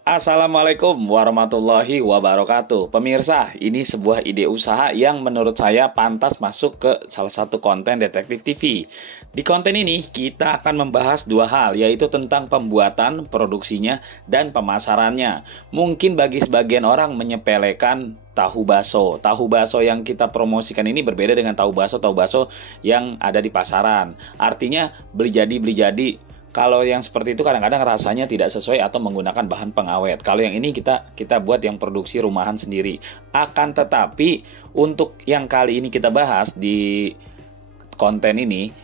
Assalamualaikum warahmatullahi wabarakatuh. Pemirsa, ini sebuah ide usaha yang menurut saya pantas masuk ke salah satu konten Detektif TV. Di konten ini kita akan membahas dua hal, yaitu tentang pembuatan, produksinya, dan pemasarannya. Mungkin bagi sebagian orang menyepelekan tahu baso. Tahu baso yang kita promosikan ini berbeda dengan tahu baso yang ada di pasaran. Artinya beli jadi. Kalau yang seperti itu kadang-kadang rasanya tidak sesuai atau menggunakan bahan pengawet. Kalau yang ini kita buat yang produksi rumahan sendiri. Akan tetapi untuk yang kali ini kita bahas di konten ini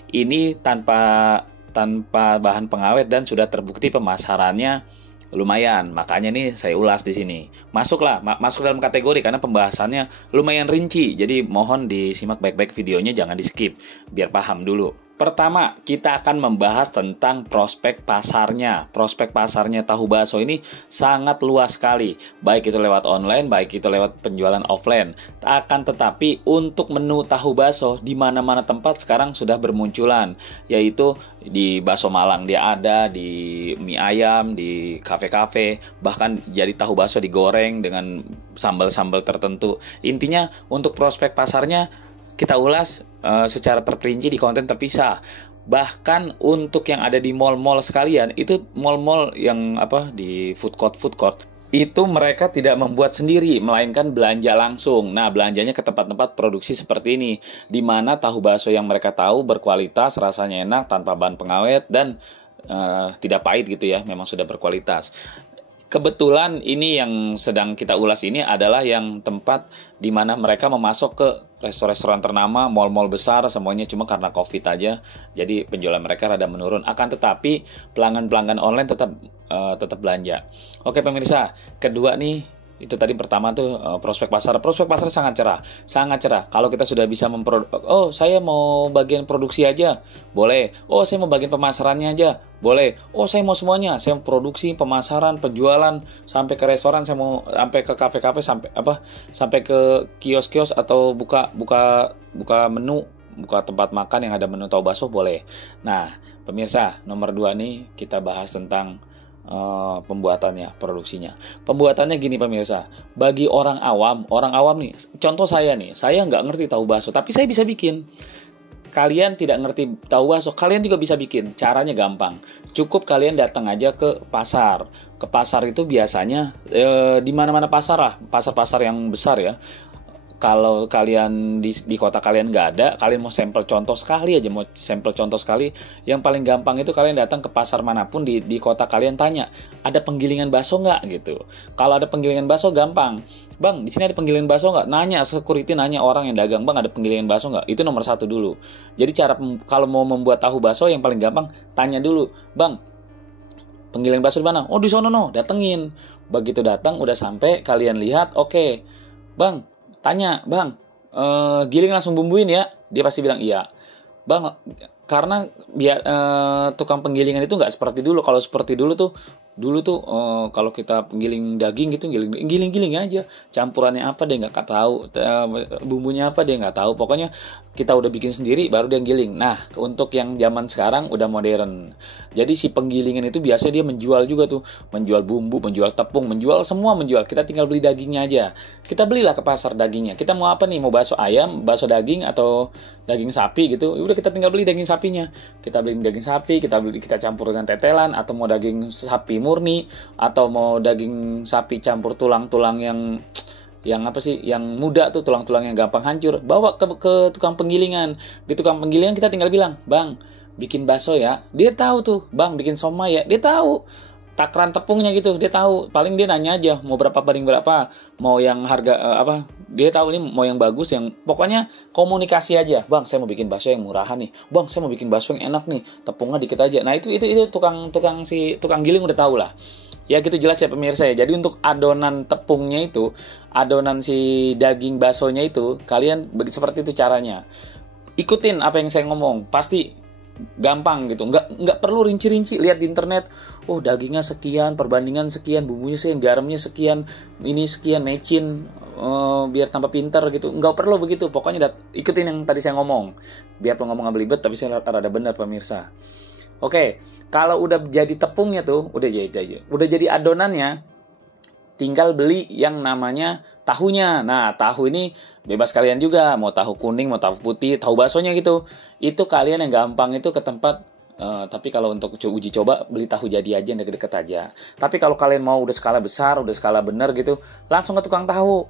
tanpa bahan pengawet dan sudah terbukti pemasarannya lumayan. Makanya nih saya ulas di sini. Masuk dalam kategori karena pembahasannya lumayan rinci. Jadi mohon disimak baik-baik videonya, jangan di-skip biar paham dulu. Pertama, kita akan membahas tentang prospek pasarnya. Prospek pasarnya tahu bakso ini sangat luas sekali, baik itu lewat online, baik itu lewat penjualan offline. Akan tetapi untuk menu tahu bakso di mana-mana tempat sekarang sudah bermunculan, yaitu di bakso Malang dia ada, di mie ayam, di kafe-kafe, bahkan jadi tahu bakso digoreng dengan sambal-sambal tertentu. Intinya untuk prospek pasarnya kita ulas secara terperinci di konten terpisah. Bahkan untuk yang ada di mall-mall sekalian, itu mall-mall yang di food court itu mereka tidak membuat sendiri, melainkan belanja langsung. Nah, belanjanya ke tempat-tempat produksi seperti ini, di mana tahu bakso yang mereka tahu berkualitas, rasanya enak, tanpa bahan pengawet, dan tidak pahit gitu ya, memang sudah berkualitas. Kebetulan ini yang sedang kita ulas ini adalah yang tempat di mana mereka memasok ke restoran-restoran ternama, mall-mall besar, semuanya cuma karena COVID aja. Jadi penjualan mereka rada menurun. Akan tetapi pelanggan-pelanggan online tetap belanja. Oke pemirsa, kedua nih, itu tadi pertama tuh prospek pasar. Prospek pasar sangat cerah. Kalau kita sudah bisa saya mau bagian produksi aja, boleh. Oh, saya mau bagian pemasarannya aja, boleh. Oh, saya mau semuanya. Saya mau produksi, pemasaran, penjualan, sampai ke restoran, saya mau sampai ke kafe-kafe, sampai ke kios-kios atau buka menu, buka tempat makan yang ada menu tahu bakso, boleh. Nah, pemirsa, nomor 2 nih kita bahas tentang pembuatannya, produksinya. Pembuatannya gini pemirsa, bagi orang awam nih, contoh saya nggak ngerti tahu bakso, tapi saya bisa bikin. Kalian tidak ngerti tahu bakso, kalian juga bisa bikin. Caranya gampang, cukup kalian datang aja ke pasar. Ke pasar itu biasanya di mana-mana pasar lah, pasar-pasar yang besar ya. Kalau kalian di kota kalian nggak ada, kalian mau sampel contoh sekali, yang paling gampang itu kalian datang ke pasar manapun di kota kalian, tanya, ada penggilingan bakso nggak gitu. Kalau ada penggilingan bakso gampang, bang di sini ada penggilingan bakso nggak? Nanya security, nanya orang yang dagang, bang ada penggilingan bakso nggak? Itu nomor 1 dulu. Jadi kalau mau membuat tahu bakso yang paling gampang, tanya dulu, bang penggilingan bakso di mana? Oh di sono no, datengin. Begitu datang udah sampai, kalian lihat, oke, bang tanya, bang, giling langsung bumbuin ya? Dia pasti bilang iya. Bang, karena tukang penggilingan itu nggak seperti dulu. Kalau seperti dulu tuh kalau kita penggiling daging gitu, giling aja. Campurannya apa dia nggak tahu, bumbunya apa dia nggak tahu. Pokoknya kita udah bikin sendiri, baru dia giling. Nah, untuk yang zaman sekarang udah modern. Jadi si penggilingan itu biasanya dia menjual juga tuh, menjual bumbu, menjual tepung, menjual. Kita tinggal beli dagingnya aja. Kita belilah ke pasar dagingnya. Kita mau apa nih? Mau bakso ayam, bakso daging, atau daging sapi gitu. Udah kita tinggal beli daging sapinya. Kita beli daging sapi, kita campur dengan tetelan, atau mau daging sapi murni, atau mau daging sapi campur tulang-tulang yang muda tuh, tulang-tulang yang gampang hancur, bawa ke tukang penggilingan. Di tukang penggilingan kita tinggal bilang, bang bikin bakso ya, dia tahu tuh. Bang bikin somai ya, dia tahu. Takaran tepungnya gitu, dia tahu. Paling dia nanya aja mau berapa banding berapa, mau yang harga dia tahu ini mau yang bagus, yang pokoknya komunikasi aja. Bang saya mau bikin bakso yang murahan nih, bang saya mau bikin bakso yang enak nih, tepungnya dikit aja. Nah itu tukang giling udah tahu lah. Ya gitu jelas ya pemirsa ya. Jadi untuk adonan tepungnya itu, adonan si daging baksonya itu, kalian seperti itu caranya. Ikutin apa yang saya ngomong, pasti gampang gitu. Nggak perlu rinci-rinci, lihat di internet, oh dagingnya sekian, perbandingan sekian, bumbunya sekian, garamnya sekian, ini sekian, mecin biar tambah pinter gitu. Nggak perlu begitu, pokoknya ikutin yang tadi saya ngomong. Biar ngomong belibet tapi saya rada benar pemirsa. Oke, kalau udah jadi tepungnya tuh, udah jadi adonannya, tinggal beli yang namanya tahunya. Nah, tahu ini bebas kalian juga, mau tahu kuning, mau tahu putih, tahu baksonya gitu. Itu kalian yang gampang itu ke tempat, tapi kalau untuk uji coba beli tahu jadi aja yang deket-deket aja. Tapi kalau kalian mau udah skala besar, udah skala bener gitu, langsung ke tukang tahu.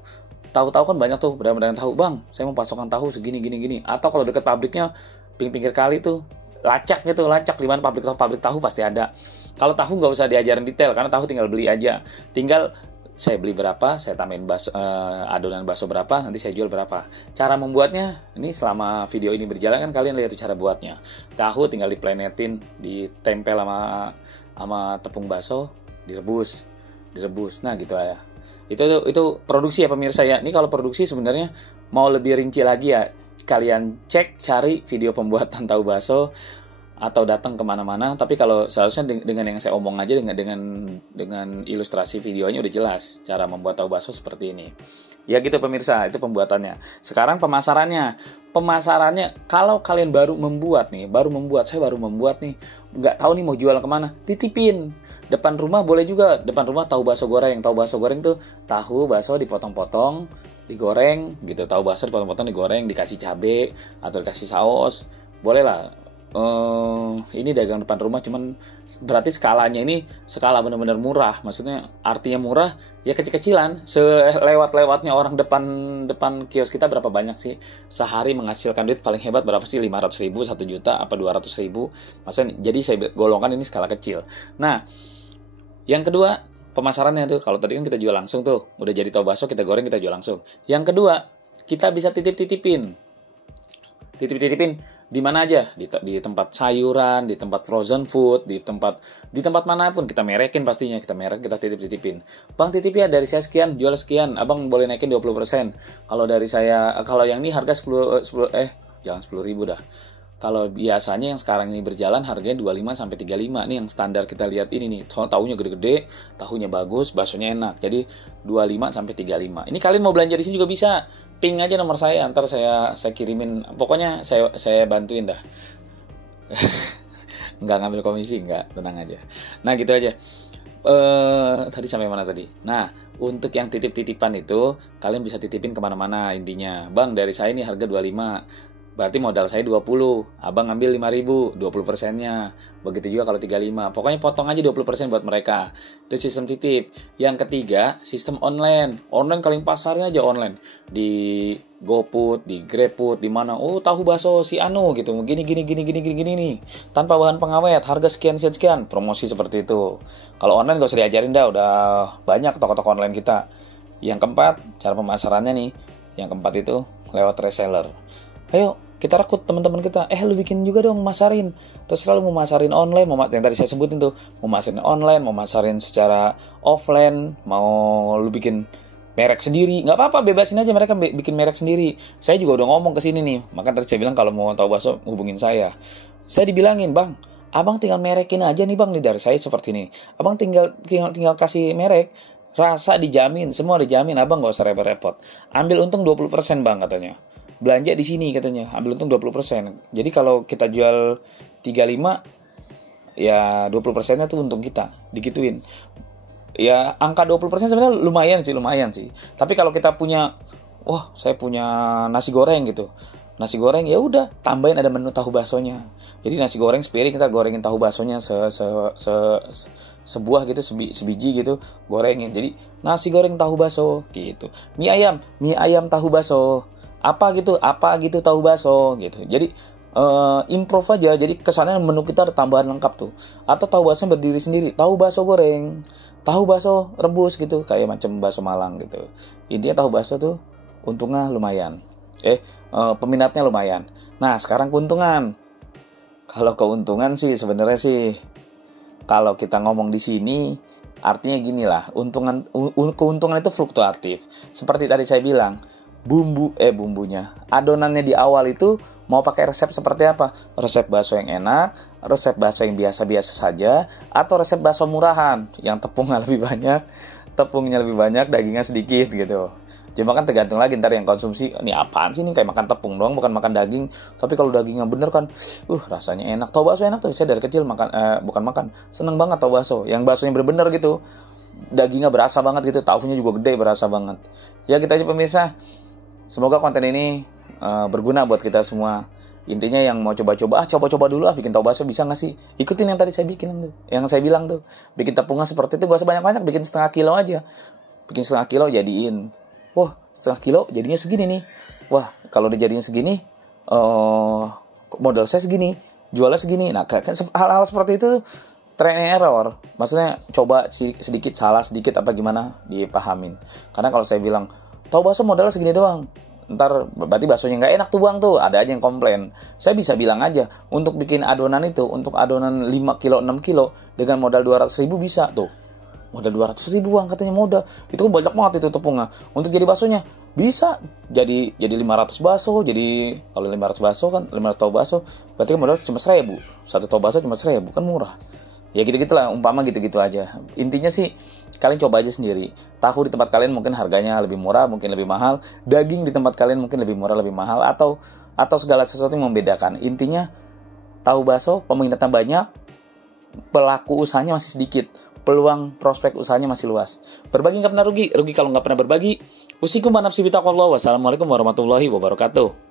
Tahu-tahu kan banyak tuh, berapa tahu, bang, saya mau pasokan tahu segini, gini. Atau kalau deket pabriknya, pinggir kali tuh, lacak gitu, lacak di mana pabrik tahu pasti ada. Kalau tahu nggak usah diajarin detail, karena tahu tinggal beli aja. Tinggal saya beli berapa, saya tambahin adonan bakso berapa, nanti saya jual berapa. Cara membuatnya, ini selama video ini berjalan kan kalian lihat cara buatnya. Tahu tinggal diplenetin, ditempel sama tepung bakso, direbus. Nah gitu ya. Itu produksi ya pemirsa ya. Ini kalau produksi sebenarnya mau lebih rinci lagi ya, kalian cari video pembuatan tahu bakso atau datang kemana-mana. Tapi kalau seharusnya dengan yang saya omong aja, dengan ilustrasi videonya udah jelas cara membuat tahu bakso seperti ini. Ya gitu pemirsa, itu pembuatannya. Sekarang pemasarannya, kalau kalian baru membuat nih, nggak tahu nih mau jual kemana, titipin. Depan rumah boleh juga, depan rumah tahu bakso goreng. Tahu bakso goreng tuh tahu bakso dipotong-potong, digoreng gitu. Tahu bakso dipotong-potong, digoreng, dikasih cabai atau dikasih saus, boleh lah. Ini dagang depan rumah, cuman berarti skalanya ini skala benar-benar murah. Maksudnya artinya murah ya kecil-kecilan. Selewat-lewatnya orang depan kios kita berapa banyak sih sehari menghasilkan duit paling hebat berapa sih, 500.000, 1 juta apa 200.000. Maksudnya jadi saya golongkan ini skala kecil. Nah, yang kedua pemasarannya tuh, kalau tadi kan kita jual langsung tuh, udah jadi tahu bakso kita goreng kita jual langsung. Yang kedua kita bisa titip-titipin di mana aja, di tempat sayuran, di tempat frozen food, di tempat manapun kita merekin pastinya, kita titipin. Bang titip ya, dari saya sekian, jual sekian, abang boleh naikin 20%. Kalau dari saya, kalau yang ini harga 10 jangan 10.000 dah. Kalau biasanya yang sekarang ini berjalan harganya 25 sampai 35. Nih yang standar kita lihat ini nih. Soal tahunya gede-gede, tahunya bagus, baksonya enak. Jadi 25 sampai 35. Ini kalian mau belanja di sini juga bisa. Ping aja nomor saya, ntar saya kirimin. Pokoknya saya bantuin dah. Nggak ngambil komisi, nggak, tenang aja. Nah gitu aja. Tadi sampai mana tadi? Nah, untuk yang titip-titipan itu kalian bisa titipin kemana-mana intinya. Bang dari saya ini harga 25, berarti modal saya 20, abang ngambil 5.000, 20%-nya. Begitu juga kalau 35. Pokoknya potong aja 20% buat mereka. Itu sistem titip. Yang ketiga, sistem online. Online kalian pasarin aja online. Di GoFood, di GrabFood, di mana. Oh, tahu bakso si Anu gitu. Gini nih. Tanpa bahan pengawet, harga sekian. Promosi seperti itu. Kalau online gak usah diajarin dah, udah banyak toko-toko online kita. Yang keempat, cara pemasarannya nih. Yang keempat itu lewat reseller. Ayo kita rekrut teman-teman kita, lu bikin juga dong, masarin. Terserah lu mau masarin online, yang tadi saya sebutin tuh, mau masarin online, mau masarin secara offline, mau lu bikin merek sendiri, nggak apa-apa, bebasin aja mereka bikin merek sendiri. Saya juga udah ngomong ke sini nih, maka tadi saya bilang kalau mau tahu bakso hubungin saya. Saya dibilangin, bang, abang tinggal merekin aja nih bang, nih dari saya seperti ini. Abang tinggal kasih merek, rasa dijamin, semua dijamin, abang nggak usah repot-repot. Ambil untung 20% bang katanya. Belanja di sini katanya, ambil untung 20%. Jadi kalau kita jual 35, ya 20%-nya tuh untung kita, digituin. Ya angka 20% sebenarnya lumayan sih. Tapi kalau kita punya, saya punya nasi goreng gitu. Nasi goreng ya udah, tambahin ada menu tahu baksonya. Jadi nasi goreng sepiring, kita gorengin tahu baksonya sebuah gitu, sebiji gitu, gorengin. Jadi nasi goreng tahu bakso gitu. Mie ayam tahu bakso. Apa gitu tahu bakso gitu. Jadi improve aja. Jadi kesannya menu kita ada tambahan lengkap tuh. Atau tahu bakso berdiri sendiri, tahu bakso goreng, tahu bakso rebus gitu, kayak macam bakso Malang gitu. Intinya tahu bakso tuh untungnya lumayan. Peminatnya lumayan. Nah, sekarang keuntungan. Kalau keuntungan sih sebenarnya sih kalau kita ngomong di sini artinya ginilah, keuntungan itu fluktuatif. Seperti tadi saya bilang, bumbunya, adonannya di awal itu mau pakai resep seperti apa? Resep bakso yang enak, resep bakso yang biasa-biasa saja, atau resep bakso murahan yang tepungnya lebih banyak, dagingnya sedikit gitu. Cuma kan tergantung lagi ntar yang konsumsi, ini apaan sih, ini kayak makan tepung doang, bukan makan daging. Tapi kalau dagingnya bener kan, rasanya enak. Tahu bakso enak tuh, saya dari kecil seneng banget tahu bakso. Yang baksonya bener-bener gitu, dagingnya berasa banget gitu, tahunya juga gede, berasa banget. Ya gitu aja pemirsa. Semoga konten ini berguna buat kita semua. Intinya yang mau coba-coba, coba-coba dulu bikin tahu bakso, bisa nggak sih? Ikutin yang tadi saya bikin tuh, yang saya bilang tuh, bikin tepungan seperti itu, gak usah banyak-banyak, bikin setengah kilo aja. Bikin setengah kilo jadiin, wah setengah kilo jadinya segini nih. Wah kalau udah jadinya segini, modal saya segini, jualnya segini. Nah hal-hal seperti itu try and error. Maksudnya coba sedikit salah sedikit apa gimana dipahamin. Karena kalau saya bilang tahu bakso modalnya segini doang, ntar berarti baksonya nggak enak tuh bang, tuh ada aja yang komplain. Saya bisa bilang aja, untuk bikin adonan itu, untuk adonan 5 kilo 6 kilo dengan modal 200.000 bisa tuh. Modal 200.000 bang katanya modal, itu kan banyak banget itu tepungnya. Untuk jadi baksonya bisa jadi 500 bakso. Jadi kalau 500 bakso kan 500 tahu bakso, berarti kan modal cuma 1.000. Satu tahu bakso cuma 1.000, kan murah. Ya gitu-gitulah, umpama gitu-gitu aja. Intinya sih kalian coba aja sendiri. Tahu di tempat kalian mungkin harganya lebih murah, mungkin lebih mahal. Daging di tempat kalian mungkin lebih murah, lebih mahal, atau segala sesuatu yang membedakan. Intinya tahu bakso peminatnya banyak, pelaku usahanya masih sedikit, peluang prospek usahanya masih luas. Berbagi nggak pernah rugi, rugi kalau nggak pernah berbagi. Usikum wa nafsi bitaqwallah. Wassalamualaikum warahmatullahi wabarakatuh.